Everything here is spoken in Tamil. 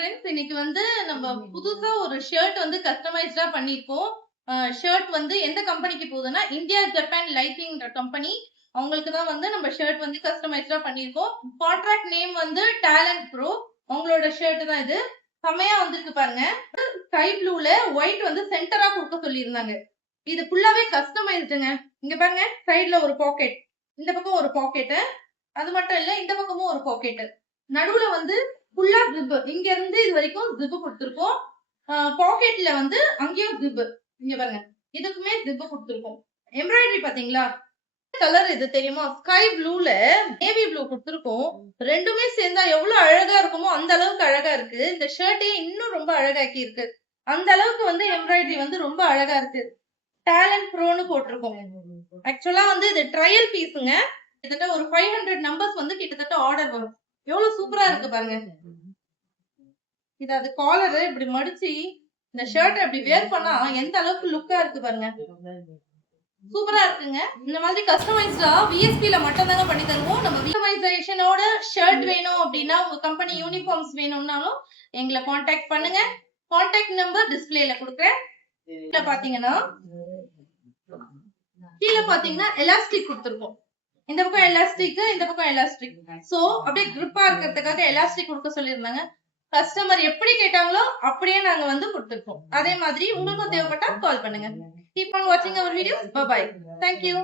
ஃப்ரெண்ட்ஸ், இன்னைக்கு வந்து நம்ம புதுசா ஒரு ஷர்ட் வந்து கஸ்டமைஸ்டா பண்ணிருக்கோம். ஷர்ட் வந்து எந்த கம்பெனிக்கு போகுதுன்னா இந்தியா ஜப்பான் லைட்டிங்ன்ற கம்பெனி. அவங்களுக்கு தான் வந்து நம்ம ஷர்ட் வந்து கஸ்டமைஸ்டா பண்ணிருக்கோம். கான்ட்ராக்ட் நேம் வந்து டேலண்ட் ப்ரோ. அவங்களோட ஷர்ட் தான் இது. செமையா வந்திருக்கு பாருங்க. ஸ்கை ப்ளூல ஒயிட் வந்து சென்டரா கொடுக்க சொல்லியிருந்தாங்க. இது ஃபுல்லாவே கஸ்டமைஸ்டுங்க. இங்க பாருங்க, சைடுல ஒரு பாக்கெட், இந்த பக்கம் ஒரு பாக்கெட். அது மட்டும் இல்ல, இந்த பக்கமும் ஒரு பாக்கெட். நடுவுல வந்து ஃபுல்லா ஜிப். இங்க இருந்து இது வரைக்கும் ஜிப் கொடுத்திருக்கோம். பாக்கெட்ல வந்து அங்கேயும் ஜிப். இங்க பாருங்க, இதுக்குமே ஜிப் கொடுத்திருக்கோம். எம்ப்ராய்டரி பாத்தீங்களா? கலர் இது தெரியுமா? ஸ்கை ப்ளூல நேவி ப்ளூ கொடுத்திருக்கோம். ரெண்டுமே சேர்ந்தா எவ்வளவு அழகா இருக்குமோ அந்த அளவுக்கு அழகா இருக்கு. இந்த ஷர்ட்டே இன்னும் ரொம்ப அழகாக்கி இருக்கு. அந்த அளவுக்கு வந்து எம்ப்ராய்டரி வந்து ரொம்ப அழகா இருக்கு. டேலண்ட் ப்ரோன்னு போட்டிருக்கோம். ஆக்சுவலா வந்து இது ட்ரையல் பீஸுங்க. கிட்டத்தட்ட ஒரு 500 நம்பர்ஸ் வந்து கிட்டத்தட்ட ஆர்டர் வரும். எவ்வளவு சூப்பரா இருக்கு பாருங்க. இது அது காலர் இப்படி மடிச்சு இந்த ஷர்ட் அப்படி வேர் பண்ணா எந்த அளவுக்கு லுக்கா இருக்கு பாருங்க. சூப்பரா இருக்குங்க. இந்த மாதிரி கஸ்டமைஸ்டா விஎஸ்பி ல மட்டும் தாங்க பண்ணி தருவோம். நம்ம கஸ்டமைசேஷனோட ஷர்ட் வேணும் அப்படின்னா, உங்க கம்பெனி யூனிஃபார்ம்ஸ் வேணும்னாலும் எங்களை காண்டாக்ட் பண்ணுங்க. காண்டாக்ட் நம்பர் டிஸ்பிளேல கொடுக்குறேன். பாத்தீங்கன்னா கீழே பாத்தீங்கன்னா எலாஸ்டிக் கொடுத்திருக்கோம். இந்த பக்கம் எலாஸ்டிக், இந்த பக்கம் எலாஸ்டிக். சோ அப்படியே கிரிப்பா இருக்கிறதுக்காக எலாஸ்டிக் கொடுக்க சொல்லியிருந்தாங்க. கஸ்டமர் எப்படி கேட்டாங்களோ அப்படியே நாங்க வந்து கொடுத்துருக்கோம். அதே மாதிரி உங்களுக்கும் தேவைப்பட்டா கால் பண்ணுங்க. Keep on watching our videos. Bye bye. Thank you.